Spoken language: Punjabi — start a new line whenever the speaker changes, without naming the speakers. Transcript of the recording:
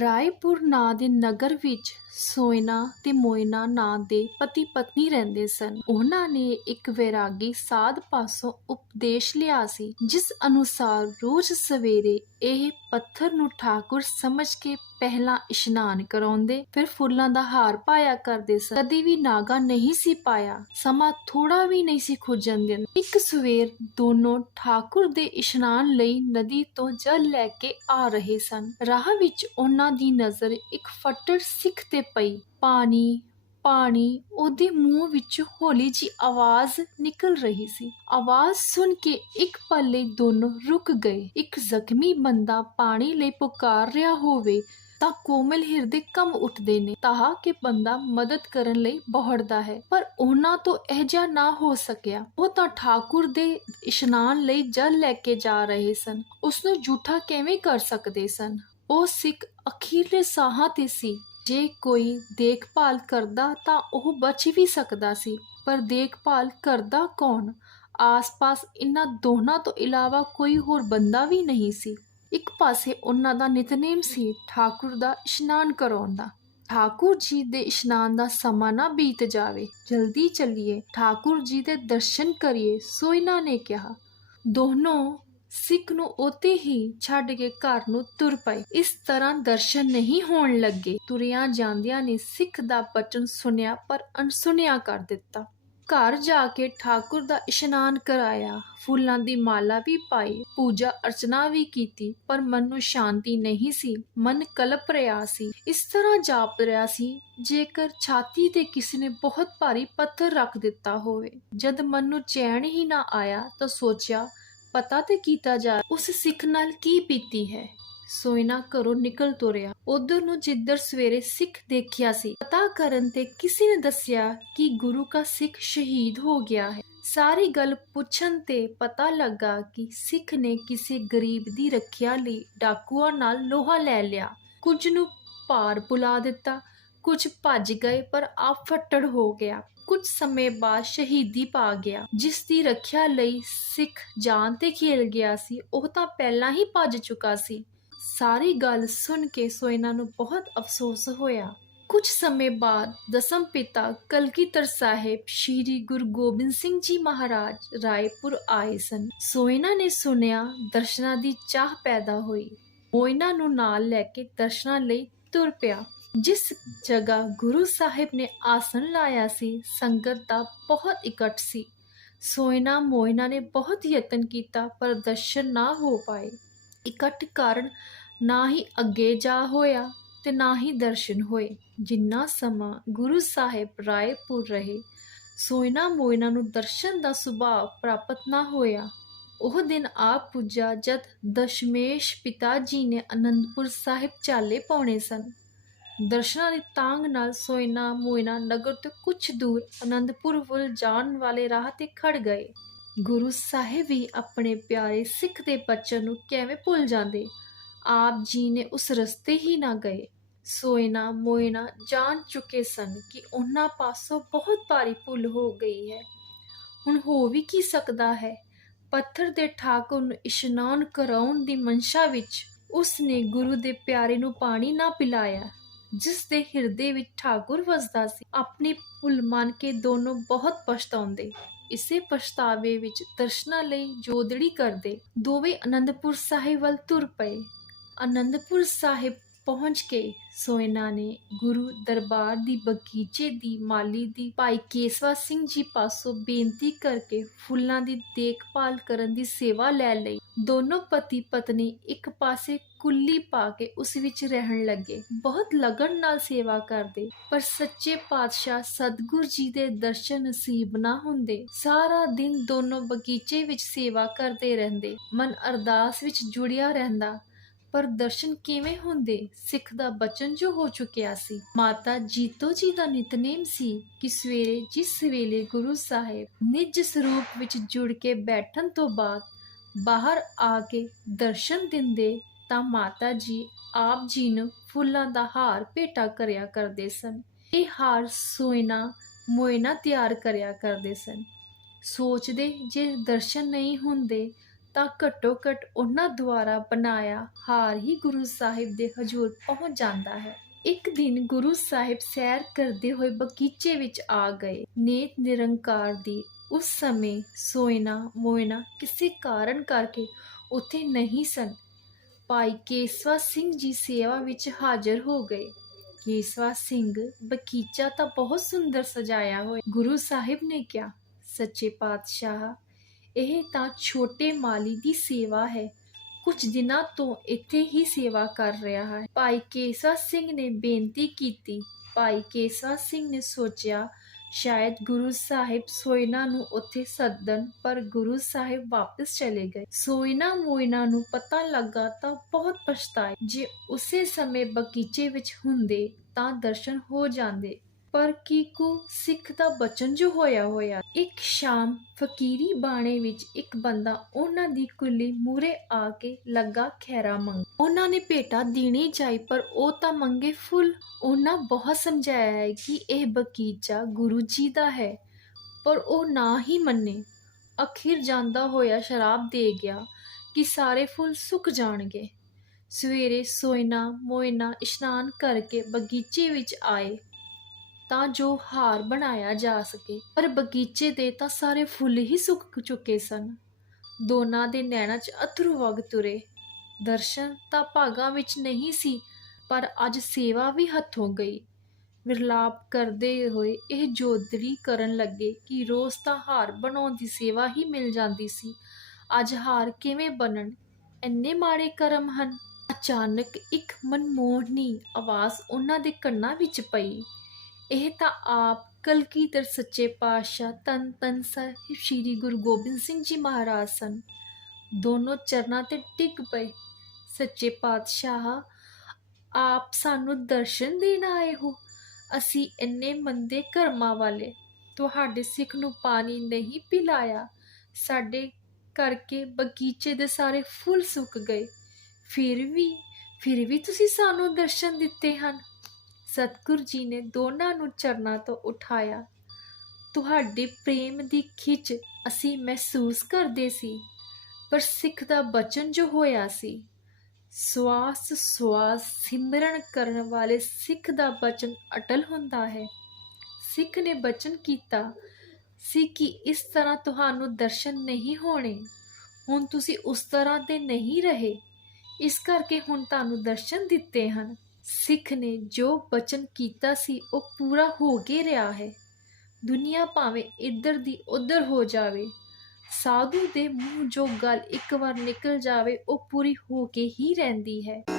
ਰਾਏਪੁਰ ਨਾਂ ਦੇ ਨਗਰ ਵਿੱਚ ਸੋਇਨਾ ਤੇ ਮੋਇਨਾ ਨਾਂ ਦੇ ਪਤੀ ਪਤਨੀ ਰਹਿੰਦੇ ਸਨ। ਉਹਨਾਂ ਨੇ ਇੱਕ ਵੈਰਾਗੀ ਸਾਧ ਪਾਸੋਂ ਉਪਦੇਸ਼ ਲਿਆ ਸੀ, ਜਿਸ ਅਨੁਸਾਰ ਰੋਜ਼ ਸਵੇਰੇ ਇਹ ਪੱਥਰ ਨੂੰ ਠਾਕੁਰ ਸਮਝ ਕੇ ਪਹਿਲਾਂ ਇਸ਼ਨਾਨ ਕਰਾਉਂਦੇ, ਫਿਰ ਫੁੱਲਾਂ ਦਾ ਹਾਰ ਪਾਇਆ ਕਰਦੇ ਸਨ। ਕਦੀ ਵੀ ਨਾਗਾ ਨਹੀਂ ਸੀ ਪਾਇਆ। ਸਮਾਂ ਥੋੜਾ ਵੀ ਨਹੀਂ ਸੀ ਖੁੱਜਣ ਦਿੰਦੇ ਇੱਕ ਸਵੇਰ ਦੋਨੋਂ ਠਾਕੁਰ ਦੇ ਇਸ਼ਨਾਨ ਲਈ ਨਦੀ ਤੋਂ ਜਲ ਲੈ ਕੇ ਆ ਰਹੇ ਸਨ। ਰਾਹ ਵਿੱਚ ਉਹਨਾਂ ਦੀ ਨਜ਼ਰ ਇੱਕ ਫੱਟੜ ਸਿੱਖ ਤੇ ਪਈ। ਪਾਣੀ ਪਾਣੀ ਉਹਦੇ ਮੂੰਹ ਵਿੱਚ ਹੌਲੀ ਜੀ ਆਵਾਜ਼ ਨਿਕਲ ਰਹੀ ਸੀ। ਆਵਾਜ਼ ਸੁਣ ਕੇ ਇੱਕ ਪਲ ਲਈ ਦੋਨੋਂ ਰੁਕ ਗਏ। ਇੱਕ ਜ਼ਖਮੀ ਬੰਦਾ ਪਾਣੀ ਲਈ ਪੁਕਾਰ ਰਿਹਾ ਹੋਵੇ ਤਾਂ ਕੋਮਲ ਹਿਰਦੇ ਕੰਮ ਉੱਠਦੇ ਨੇ। ਤਾਂ ਕਿ ਬੰਦਾ ਮਦਦ ਕਰਨ ਲਈ ਬਹੁੜਦਾ ਹੈ, ਪਰ ਉਹਨਾਂ ਤੋਂ ਇਹ ਜਿਹਾ ਨਾ ਹੋ ਸਕਿਆ। ਉਹ ਤਾਂ ਠਾਕੁਰ ਦੇ ਇਸ਼ਨਾਨ ਲਈ ਜਲ ਲੈ ਕੇ ਜਾ ਰਹੇ ਸਨ। ਉਸ ਨੂੰ ਝੂਠਾ ਕਿਵੇਂ ਕਰ ਸਕਦੇ ਸਨ? ਉਹ ਸਿੱਖ ਅਖੀਰਲੇ ਸਾਹਾਂ ਤੇ ਸੀ। ਜੇ ਕੋਈ ਦੇਖਭਾਲ ਕਰਦਾ ਤਾਂ ਉਹ ਬਚ ਵੀ ਸਕਦਾ ਸੀ, ਪਰ ਦੇਖਭਾਲ ਕਰਦਾ ਕੌਣ? ਆਸ-ਪਾਸ ਇਨ੍ਹਾਂ ਦੋਨਾਂ ਤੋਂ ਇਲਾਵਾ ਕੋਈ ਹੋਰ ਬੰਦਾ ਵੀ ਨਹੀਂ ਸੀ। ਇੱਕ ਪਾਸੇ ਉਹਨਾਂ ਦਾ ਨਿਤਨੇਮ ਸੀ ਠਾਕੁਰ ਦਾ ਇਸ਼ਨਾਨ ਕਰਾਉਣ ਦਾ। ਠਾਕੁਰ ਜੀ ਦੇ ਇਸ਼ਨਾਨ ਦਾ ਸਮਾਂ ਨਾ ਬੀਤ ਜਾਵੇ, ਜਲਦੀ ਚੱਲੀਏ, ਠਾਕੁਰ ਜੀ ਦੇ ਦਰਸ਼ਨ ਕਰੀਏ ਸੋਇਨਾ ਨੇ ਕਿਹਾ। ਦੋਨੋਂ ਸਿੱਖ ਨੂੰ ਉਤੇ ਹੀ ਛੱਡ ਕੇ ਘਰ ਨੂੰ ਤੁਰ ਪਏ। ਇਸ ਤਰ੍ਹਾਂ ਦਰਸ਼ਨ ਨਹੀਂ ਹੋਣ ਲੱਗੇ। ਤੁਰਿਆਂ ਜਾਂਦਿਆਂ ਨੇ ਸਿੱਖ ਦਾ ਬਚਨ ਸੁਨਿਆ ਪਰ ਅਣਸੁਣਿਆ ਕਰ ਦਿੱਤਾ। ਘਰ ਜਾ ਕੇ ਠਾਕੁਰ ਦਾ ਇਸ਼ਨਾਨ ਕਰਾਇਆ। ਫੁੱਲਾਂ ਦੀ ਮਾਲਾ ਵੀ ਪਾਈ, ਪੂਜਾ ਅਰਚਨਾ ਵੀ ਕੀਤੀ, ਪਰ ਮਨ ਨੂੰ ਸ਼ਾਂਤੀ ਨਹੀਂ ਸੀ, ਮਨ ਕਲਪ ਰਿਹਾ ਸੀ। ਇਸ ਤਰ੍ਹਾਂ ਜਾਪ ਰਿਹਾ ਸੀ, ਜੇਕਰ ਛਾਤੀ ਤੇ ਕਿਸੇ ਨੇ ਬਹੁਤ ਭਾਰੀ ਪੱਥਰ ਰੱਖ ਦਿੱਤਾ ਹੋਵੇ। ਜਦ ਮਨ ਨੂੰ ਚੈਨ ਹੀ ਨਾ ਆਇਆ ਤਾਂ ਸੋਚਿਆ ਪਤਾ ਤੇ ਕੀਤਾ ਜਾ, ਉਸ ਸਿੱਖ ਨਾਲ ਕੀ ਬੀਤੀ ਹੈ? ਸੋਇਨਾ ਘਰੋਂ ਨਿਕਲ ਤੁਰਿਆ। ਉਧਰ ਨੂੰ ਜਿੱਧਰ ਸਵੇਰੇ ਸਿੱਖ ਦੇਖਿਆ ਸੀ, ਪਤਾ ਕਰਨ ਤੇ ਕਿਸੇ ਨੇ ਦੱਸਿਆ ਕਿ ਗੁਰੂ ਦਾ ਸਿੱਖ ਸ਼ਹੀਦ ਹੋ ਗਿਆ ਹੈ। ਸਾਰੀ ਗੱਲ ਪੁੱਛਣ ਤੇ ਪਤਾ ਲੱਗਾ ਕਿ ਸਿੱਖ ਨੇ ਕਿਸੇ ਗਰੀਬ ਦੀ ਰੱਖਿਆ ਲਈ ਡਾਕੂਆਂ ਨਾਲ ਲੋਹਾ ਲੈ ਲਿਆ। ਕੁਝ ਨੂੰ ਭਾਰ ਬੁਲਾ ਦਿੱਤਾ, ਕੁਝ ਭੱਜ ਗਏ, ਪਰ ਆਪ ਫੱਟੜ ਹੋ ਗਿਆ। ਕੁਝ ਸਮੇਂ ਬਾਅਦ ਸ਼ਹੀਦੀ ਪਾ ਗਿਆ, ਜਿਸ ਦੀ ਰੱਖਿਆ ਲਈ ਸਿੱਖ ਜਾਨ ਤੇ ਖੇਲ ਗਿਆ ਸੀ, ਉਹ ਤਾਂ ਪਹਿਲਾਂ ਹੀ ਭੱਜ ਚੁੱਕਾ ਸੀ। ਸਾਰੀ ਗੱਲ ਸੁਣ ਕੇ ਸੋਇਨਾ ਨੂੰ ਬਹੁਤ ਅਫਸੋਸ ਹੋਇਆ। ਕੁਝ ਸਮੇਂ ਬਾਅਦ ਦਸਮ ਪਿਤਾ ਕਲਗੀਧਰ ਸਾਹਿਬ ਸ਼੍ਰੀ ਗੁਰੂ ਗੋਬਿੰਦ ਸਿੰਘ ਜੀ ਮਹਾਰਾਜ ਰਾਏਪੁਰ ਆਏ ਸਨ। ਸੋਇਨਾ ਨੇ ਸੁਨਿਆ ਦਰਸ਼ਨਾਂ ਦੀ ਚਾਹ ਪੈਦਾ ਹੋਈ। ਮੋਇਨਾ ਨੂੰ ਨਾਲ ਲੈ ਕੇ ਦਰਸ਼ਨਾਂ ਲਈ ਤੁਰ ਪਿਆ। ਜਿਸ ਜਗ੍ਹਾ ਗੁਰੂ ਸਾਹਿਬ ਨੇ ਆਸਨ ਲਾਇਆ ਸੀ, ਸੰਗਤ ਦਾ ਬਹੁਤ ਇਕੱਠ ਸੀ। ਸੋਇਨਾ ਮੋਇਨਾ ਨੇ ਬਹੁਤ ਯਤਨ ਕੀਤਾ, ਪਰ ਦਰਸ਼ਨ ਨਾ ਹੋ ਪਾਏ। ਇਕੱਠ ਕਾਰਨ ਨਾ ਹੀ ਅੱਗੇ ਜਾ ਹੋਇਆ ਤੇ ਨਾ ਹੀ ਦਰਸ਼ਨ ਹੋਏ। ਜਿੰਨਾ ਸਮਾਂ ਗੁਰੂ ਸਾਹਿਬ ਰਾਏਪੁਰ ਰਹੇ, ਸੋਇਨਾ ਮੋਇਨਾ ਨੂੰ ਦਰਸ਼ਨ ਦਾ ਸੁਭਾਅ ਪ੍ਰਾਪਤ ਨਾ ਹੋਇਆ। ਉਹ ਦਿਨ ਆਪ ਪੁੱਜਾ ਜਦ ਦਸ਼ਮੇਸ਼ ਪਿਤਾ ਜੀ ਨੇ ਅਨੰਦਪੁਰ ਸਾਹਿਬ ਚਾਲੇ ਪਾਉਣੇ ਸਨ। ਦਰਸ਼ਨਾਂ ਦੀ ਤਾਂਗ ਨਾਲ ਸੋਇਨਾ, ਮੋਇਨਾ ਨਗਰ ਤੋਂ ਕੁਝ ਦੂਰ ਅਨੰਦਪੁਰ ਵੱਲ ਜਾਣ ਵਾਲੇ ਰਾਹ ਤੇ ਖੜ ਗਏ। ਗੁਰੂ ਸਾਹਿਬ ਵੀ ਆਪਣੇ ਪਿਆਰੇ ਸਿੱਖ ਦੇ ਬਚਨ ਨੂੰ ਕਿਵੇਂ ਭੁੱਲ ਜਾਂਦੇ? ਆਪ ਜੀ ਨੇ ਉਸ ਰਸਤੇ ਹੀ ਨਾ ਗਏ। ਸੋਇਨਾ, ਮੋਇਨਾ ਜਾਣ ਚੁੱਕੇ ਸਨ ਕਿ ਉਹਨਾਂ ਪਾਸੋਂ ਬਹੁਤ ਭਾਰੀ ਭੁੱਲ ਹੋ ਗਈ ਹੈ। ਹੁਣ ਹੋ ਵੀ ਕੀ ਸਕਦਾ ਹੈ? ਪੱਥਰ ਦੇ ਠਾਕੁਰ ਨੂੰ ਇਸ਼ਨਾਨ ਕਰਾਉਣ ਦੀ ਮਨਸ਼ਾ ਵਿੱਚ ਉਸ ਨੇ ਗੁਰੂ ਦੇ ਪਿਆਰੇ ਨੂੰ ਪਾਣੀ ਨਾ ਪਿਲਾਇਆ। ਜਿਸ ਦੇ ਹਿਰਦੇ ਵਿੱਚ ਠਾਕੁਰ ਵਸਦਾ ਸੀ, ਆਪਣੀ ਭੁੱਲ ਮੰਨ ਕੇ ਦੋਨੋਂ ਬਹੁਤ ਪਛਤਾਉਂਦੇ। ਇਸੇ ਪਛਤਾਵੇ ਵਿੱਚ ਦਰਸ਼ਨਾਂ ਲਈ ਜੋਦੜੀ ਕਰਦੇ ਦੋਵੇਂ ਅਨੰਦਪੁਰ ਸਾਹਿਬ ਵੱਲ ਤੁਰ ਪਏ। ਅਨੰਦਪੁਰ ਸਾਹਿਬ ਪਹੁੰਚ ਕੇ ਸੋਇਨਾ ਨੇ ਗੁਰੂ ਦਰਬਾਰ ਦੀ ਬਗੀਚੇ ਦੀ ਮਾਲੀ ਦੀ ਭਾਈ ਕੇਸਵਾ ਸਿੰਘ ਜੀ ਪਾਸੋਂ ਬੇਨਤੀ ਕਰਕੇ ਫੁੱਲਾਂ ਦੀ ਦੇਖਭਾਲ ਕਰਨ ਦੀ ਸੇਵਾ ਲੈ ਲਈ। ਦੋਨੋਂ ਪਤੀ ਪਤਨੀ ਇੱਕ ਪਾਸੇ ਕੁੱਲੀ ਪਾ ਕੇ ਉਸ ਵਿੱਚ ਰਹਿਣ ਲੱਗੇ। ਬਹੁਤ ਲਗਨ ਨਾਲ ਸੇਵਾ ਕਰਦੇ, ਪਰ ਸੱਚੇ ਪਾਤਸ਼ਾਹ ਸਤਗੁਰ ਜੀ ਦੇ ਦਰਸ਼ਨ ਨਸੀਬ ਨਾ ਹੁੰਦੇ। ਸਾਰਾ ਦਿਨ ਦੋਨੋਂ ਬਗੀਚੇ ਵਿੱਚ ਸੇਵਾ ਕਰਦੇ ਰਹਿੰਦੇ। ਮਨ ਅਰਦਾਸ ਵਿੱਚ ਜੁੜਿਆ ਰਹਿੰਦਾ, ਪਰ ਦਰਸ਼ਨ ਕਿਵੇਂ ਹੁੰਦੇ, ਸਿੱਖ ਦਾ ਬਚਨ ਜੋ ਹੋ ਚੁੱਕਿਆ ਸੀ। ਮਾਤਾ ਜੀਤੋ ਜੀ ਦਾ ਨਿਤਨੇਮ ਸੀ ਕਿ ਸਵੇਰੇ ਜਿਸ ਵੇਲੇ ਗੁਰੂ ਸਾਹਿਬ ਨਿਜ ਸਰੂਪ ਵਿੱਚ ਜੁੜ ਕੇ ਬੈਠਣ ਤੋਂ ਬਾਅਦ ਬਾਹਰ ਆ ਕੇ ਦਰਸ਼ਨ ਦਿੰਦੇ ਤਾਂ ਮਾਤਾ ਜੀ ਆਪ ਜੀ ਨੂੰ ਫੁੱਲਾਂ ਦਾ ਹਾਰ ਭੇਟਾ ਕਰਿਆ ਕਰਦੇ ਸਨ। ਇਹ ਹਾਰ ਸੋਇਨਾ, ਮੋਇਨਾ ਤਿਆਰ ਕਰਿਆ ਕਰਦੇ ਸਨ। ਸੋਚਦੇ ਜੇ ਦਰਸ਼ਨ ਨਹੀਂ ਹੁੰਦੇ ਤਾਂ ਘੱਟੋ ਘੱਟ ਉਹਨਾਂ ਦੁਆਰਾ ਬਣਾਇਆ ਹਾਰ ਹੀ ਗੁਰੂ ਸਾਹਿਬ ਦੇ ਹਜ਼ੂਰ ਪਹੁੰਚ ਜਾਂਦਾ ਹੈ। ਇੱਕ ਦਿਨ ਗੁਰੂ ਸਾਹਿਬ ਸੈਰ ਕਰਦੇ ਹੋਏ ਬਗੀਚੇ ਵਿੱਚ ਆ ਗਏ। ਨੇਤ ਨਿਰੰਕਾਰ ਦੀ ਉਸ ਸਮੇਂ ਸੋਇਨਾ, ਮੋਇਨਾ ਕਿਸੇ ਕਾਰਨ ਕਰਕੇ ਉੱਥੇ ਨਹੀਂ ਸਨ। ਭਾਈ ਕੇਸਵਾ ਸਿੰਘ ਜੀ ਸੇਵਾ ਵਿੱਚ ਹਾਜ਼ਰ ਹੋ ਗਏ। ਕੇਸਵਾ ਸਿੰਘ, ਬਗੀਚਾ ਤਾਂ ਬਹੁਤ ਸੁੰਦਰ ਸਜਾਇਆ ਹੋਇਆ ਗੁਰੂ ਸਾਹਿਬ ਨੇ ਕਿਹਾ, ਸੱਚੇ ਪਾਤਸ਼ਾਹ, ਇਹ ਤਾਂ ਛੋਟੇ ਮਾਲੀ ਦੀ ਸੇਵਾ ਹੈ। ਕੁਝ ਦਿਨਾਂ ਤੋਂ ਇੱਥੇ ਹੀ ਸੇਵਾ ਕਰ ਰਿਹਾ ਹੈ। ਭਾਈ ਕੇਸਵਾ ਸਿੰਘ ਨੇ ਬੇਨਤੀ ਕੀਤੀ। ਭਾਈ ਕੇਸਵਾ ਸਿੰਘ ਨੇ ਸੋਚਿਆ ਸ਼ਾਇਦ ਗੁਰੂ ਸਾਹਿਬ ਸੋਇਨਾ ਨੂੰ ਉੱਥੇ ਸੱਦਣ, ਪਰ ਗੁਰੂ ਸਾਹਿਬ ਵਾਪਸ ਚਲੇ ਗਏ। ਸੋਇਨਾ ਮੋਇਨਾ ਨੂੰ ਪਤਾ ਲੱਗਾ ਤਾਂ ਬਹੁਤ ਪਛਤਾਏ। ਜੇ ਉਸੇ ਸਮੇਂ ਬਗੀਚੇ ਵਿੱਚ ਹੁੰਦੇ ਤਾਂ ਦਰਸ਼ਨ ਹੋ ਜਾਂਦੇ। ਪਰ ਕੀਕੂ ਸਿੱਖ ਦਾ ਬਚਨ ਜੋ ਹੋਇਆ ਹੋਇਆ, ਇੱਕ ਸ਼ਾਮ ਫਕੀਰੀ ਬਾਣੇ ਵਿੱਚ ਇੱਕ ਬੰਦਾ ਉਹਨਾਂ ਦੀ ਕੁੱਲੀ ਮੂਰੇ ਆ ਕੇ ਲੱਗਾ ਖੈਰਾ ਮੰਗ। ਉਹਨਾਂ ਨੇ ਭੇਟਾ ਦੇਣੀ ਚਾਹੀ ਪਰ ਉਹ ਤਾਂ ਮੰਗੇ ਫੁੱਲ। ਉਹਨਾਂ ਬਹੁਤ ਸਮਝਾਇਆ ਹੈ ਕਿ ਇਹ ਬਗੀਚਾ ਗੁਰੂ ਜੀ ਦਾ ਹੈ, ਪਰ ਉਹ ਨਾ ਹੀ ਮੰਨੇ। ਅਖੀਰ ਜਾਂਦਾ ਹੋਇਆ ਸ਼ਰਾਬ ਦੇ ਗਿਆ ਕਿ ਸਾਰੇ ਫੁੱਲ ਸੁੱਕ ਜਾਣਗੇ। ਸਵੇਰੇ ਸੋਇਨਾ ਮੋਇਨਾ ਇਸ਼ਨਾਨ ਕਰਕੇ ਬਗੀਚੇ ਵਿੱਚ ਆਏ। ਤਾਂ ਜੋ ਹਾਰ ਬਣਾਇਆ ਜਾ ਸਕੇ। ਪਰ ਬਗੀਚੇ ਦੇ ਤਾਂ ਸਾਰੇ ਫੁੱਲ ਹੀ ਸੁੱਕ ਚੁੱਕੇ ਸਨ। ਦੋਨਾਂ ਦੇ ਨੈਣਾਂ 'ਚ ਅਥਰੂ ਵਗ ਤੁਰੇ। ਦਰਸ਼ਨ ਤਾਂ ਭਾਗਾਂ ਵਿੱਚ ਨਹੀਂ ਸੀ, ਪਰ ਅੱਜ ਸੇਵਾ ਵੀ ਹੱਥੋਂ ਗਈ। ਵਿਰਲਾਪ ਕਰਦੇ ਹੋਏ ਇਹ ਜੋਦਰੀ ਕਰਨ ਲੱਗੇ ਕਿ ਰੋਜ਼ ਤਾਂ ਹਾਰ ਬਣਾਉਣ ਦੀ ਸੇਵਾ ਹੀ ਮਿਲ ਜਾਂਦੀ ਸੀ। ਅੱਜ ਹਾਰ ਕਿਵੇਂ ਬਣਨ? ਇੰਨੇ ਮਾੜੇ ਕਰਮ ਹਨ। ਅਚਾਨਕ ਇੱਕ ਮਨਮੋਹਣੀ ਆਵਾਜ਼ ਉਹਨਾਂ ਦੇ ਕੰਨਾਂ ਵਿੱਚ ਪਈ। ਇਹ ਤਾਂ ਆਪ ਕਲਗੀਧਰ ਸੱਚੇ ਪਾਤਸ਼ਾਹ ਤਨ ਤਨ ਸਾਹਿਬ ਸ੍ਰੀ ਗੁਰੂ ਗੋਬਿੰਦ ਸਿੰਘ ਜੀ ਮਹਾਰਾਜ ਸਨ। ਦੋਨੋਂ ਚਰਨਾਂ ਤੇ ਟਿਕ ਪਏ। ਸੱਚੇ ਪਾਤਸ਼ਾਹ, ਆਪ ਸਾਨੂੰ ਦਰਸ਼ਨ ਦੇਣ ਆਏ ਹੋ। ਅਸੀਂ ਇੰਨੇ ਮੰਦੇ ਕਰਮਾਂ ਵਾਲੇ, ਤੁਹਾਡੇ ਸਿੱਖ ਨੂੰ ਪਾਣੀ ਨਹੀਂ ਪਿਲਾਇਆ। ਸਾਡੇ ਕਰਕੇ ਬਗੀਚੇ ਦੇ ਸਾਰੇ ਫੁੱਲ ਸੁੱਕ ਗਏ। ਫਿਰ ਵੀ ਫਿਰ ਵੀ ਤੁਸੀਂ ਸਾਨੂੰ ਦਰਸ਼ਨ ਦਿੱਤੇ ਹਨ। ਸਤਿਗੁਰ ਜੀ ਨੇ ਦੋਨਾਂ ਨੂੰ ਚਰਨਾਂ ਤੋਂ ਉਠਾਇਆ। ਤੁਹਾਡੇ ਪ੍ਰੇਮ ਦੀ ਖਿੱਚ ਅਸੀਂ ਮਹਿਸੂਸ ਕਰਦੇ ਸੀ, ਪਰ ਸਿੱਖ ਦਾ ਬਚਨ ਜੋ ਹੋਇਆ ਸੀ, ਸਵਾਸ ਸਵਾਸ ਸਿਮਰਨ ਕਰਨ ਵਾਲੇ ਸਿੱਖ ਦਾ ਬਚਨ ਅਟਲ ਹੁੰਦਾ ਹੈ। ਸਿੱਖ ਨੇ ਬਚਨ ਕੀਤਾ ਸੀ ਕਿ ਇਸ ਤਰ੍ਹਾਂ ਤੁਹਾਨੂੰ ਦਰਸ਼ਨ ਨਹੀਂ ਹੋਣੇ, ਹੁਣ ਤੁਸੀਂ ਉਸ ਤਰ੍ਹਾਂ ਦੇ ਨਹੀਂ ਰਹੇ। ਇਸ ਕਰਕੇ ਹੁਣ ਤੁਹਾਨੂੰ ਦਰਸ਼ਨ ਦਿੱਤੇ ਹਨ। ਸਿੱਖ ਨੇ ਜੋ ਬਚਨ ਕੀਤਾ ਸੀ, ਉਹ ਪੂਰਾ ਹੋ ਕੇ ਰਿਹਾ ਹੈ। ਦੁਨੀਆ ਭਾਵੇਂ ਇੱਧਰ ਦੀ ਉੱਧਰ ਹੋ ਜਾਵੇ, ਸਾਧੂ ਦੇ ਮੂੰਹ ਜੋ ਗੱਲ ਇੱਕ ਵਾਰ ਨਿਕਲ ਜਾਵੇ, ਉਹ ਪੂਰੀ ਹੋ ਕੇ ਹੀ ਰਹਿੰਦੀ ਹੈ।